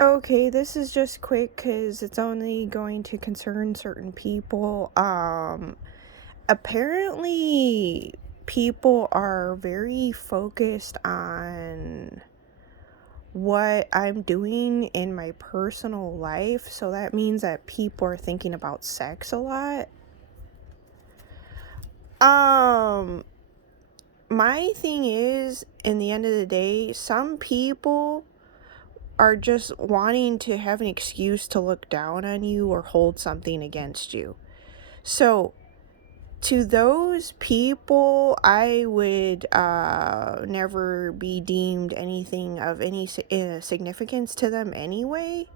Okay, this is just quick because it's only going to concern certain people. Apparently, people are very focused on what I'm doing in my personal life, so that means that people are thinking about sex a lot. Um, my thing is, in the end of the day, some people are just wanting to have an excuse to look down on you or hold something against you. So, to those people, I would never be deemed anything of any significance to them anyway.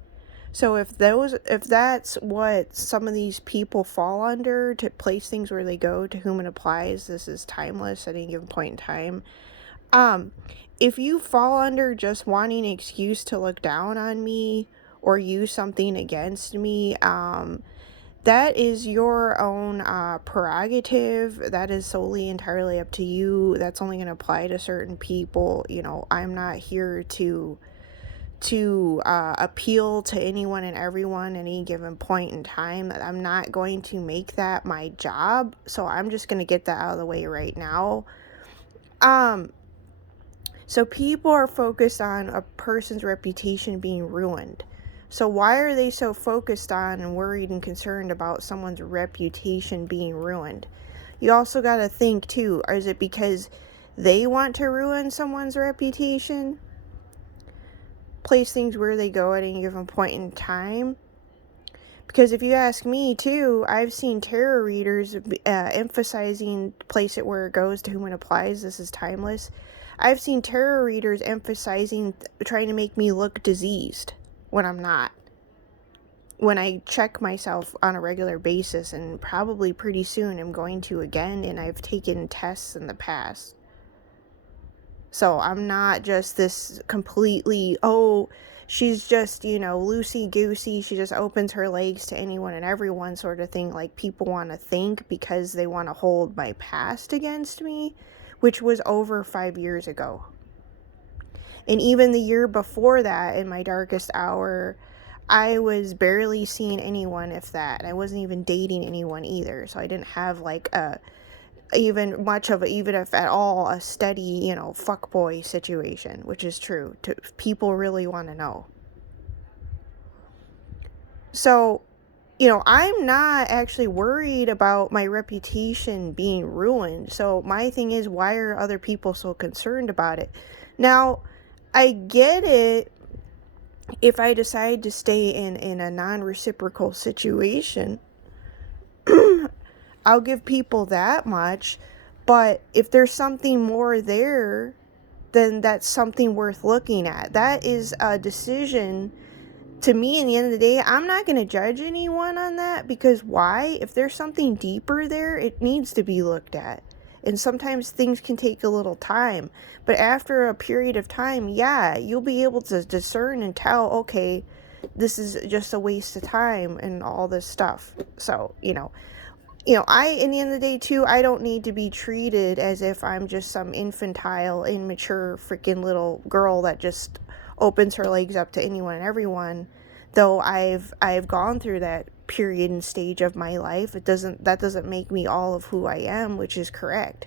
So if that's what some of these people fall under, to place things where they go, to whom it applies, this is timeless at any given point in time. Um, if you fall under just wanting an excuse to look down on me or use something against me, that is your own prerogative. That is solely entirely up to you. That's only going to apply to certain people. I'm not here to appeal to anyone and everyone at any given point in time. I'm not going to make that my job. So I'm just going to get that out of the way right now. Um, so people are focused on a person's reputation being ruined. So why are they so focused on and worried and concerned about someone's reputation being ruined? You also got to think too, is it because they want to ruin someone's reputation? Place things where they go at any given point in time? Because if you ask me too, I've seen tarot readers emphasizing place it where it goes, to whom it applies. This is timeless. I've seen tarot readers emphasizing trying to make me look diseased when I'm not. When I check myself on a regular basis, and probably pretty soon I'm going to again, and I've taken tests in the past. So I'm not just this completely, she's just, loosey-goosey. She just opens her legs to anyone and everyone sort of thing, like people want to think, because they want to hold my past against me, which was over 5 years ago. And even the year before that, in my darkest hour, I was barely seeing anyone, if that. And I wasn't even dating anyone either. So I didn't have like even if at all, a steady, fuckboy situation, which is true. People really want to know. So, I'm not actually worried about my reputation being ruined. So my thing is, why are other people so concerned about it? Now, I get it if I decide to stay in a non-reciprocal situation. I'll give people that much, but if there's something more there, then that's something worth looking at. That is a decision. To me, in the end of the day, I'm not going to judge anyone on that, because why? If there's something deeper there, it needs to be looked at. And sometimes things can take a little time. But after a period of time, yeah, you'll be able to discern and tell, okay, this is just a waste of time and all this stuff. So, in the end of the day, too, I don't need to be treated as if I'm just some infantile, immature, freaking little girl that just opens her legs up to anyone and everyone. Though I've gone through that period and stage of my life, that doesn't make me all of who I am, which is correct.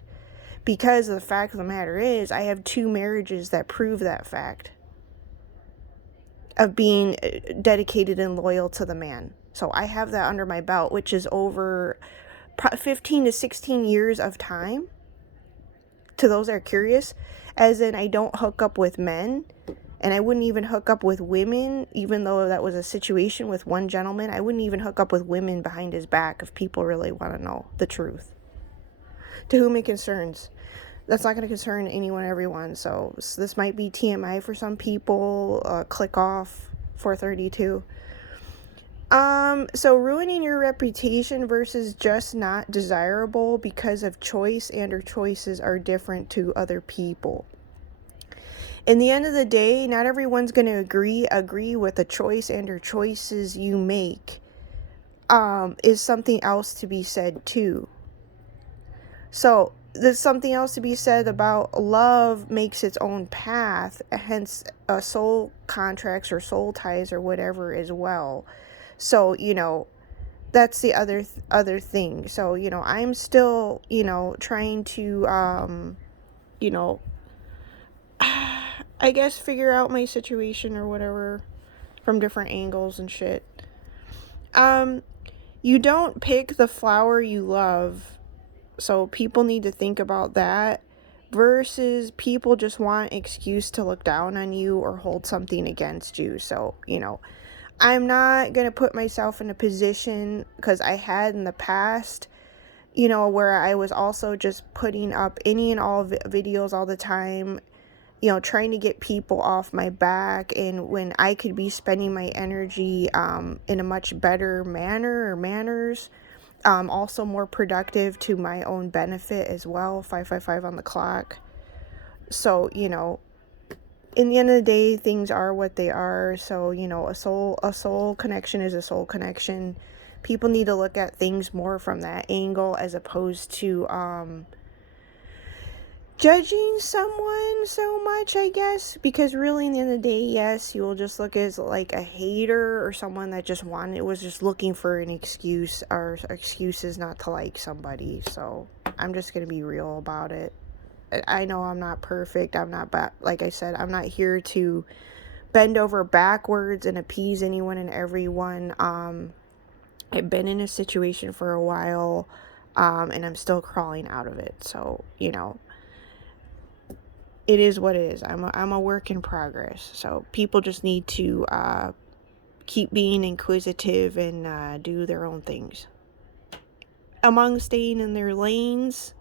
Because the fact of the matter is, I have 2 marriages that prove that fact of being dedicated and loyal to the man. So I have that under my belt, which is over 15 to 16 years of time. To those that are curious, as in, I don't hook up with men, and I wouldn't even hook up with women, even though that was a situation with one gentleman. I wouldn't even hook up with women behind his back if people really want to know the truth. To whom it concerns. That's not going to concern anyone, everyone. So this might be TMI for some people. Click off 432. So ruining your reputation versus just not desirable because of choice and or choices are different to other people. In the end of the day, not everyone's going to agree with a choice and or choices you make. Is something else to be said too. So there's something else to be said about love makes its own path, hence soul contracts or soul ties or whatever as well. So, that's the other thing. So, I'm still, trying to you know, I guess figure out my situation or whatever from different angles and shit. Um you don't pick the flower you love. So people need to think about that versus people just want an excuse to look down on you or hold something against you. So, I'm not going to put myself in a position, because I had in the past, where I was also just putting up any and all videos all the time, trying to get people off my back, and when I could be spending my energy in a much better manner or manners, also more productive to my own benefit as well. 555 on the clock. So, in the end of the day, things are what they are. So, a soul connection is a soul connection. People need to look at things more from that angle, as opposed to judging someone so much, I guess, because really in the end of the day, yes, you will just look as like a hater or someone that was just looking for an excuse or excuses not to like somebody. So I'm just gonna be real about it. I know I'm not perfect. I'm not like I said, I'm not here to bend over backwards and appease anyone and everyone. I've been in a situation for a while, and I'm still crawling out of it. So, it is what it is. I'm a work in progress. So people just need to keep being inquisitive and do their own things. Among staying in their lanes,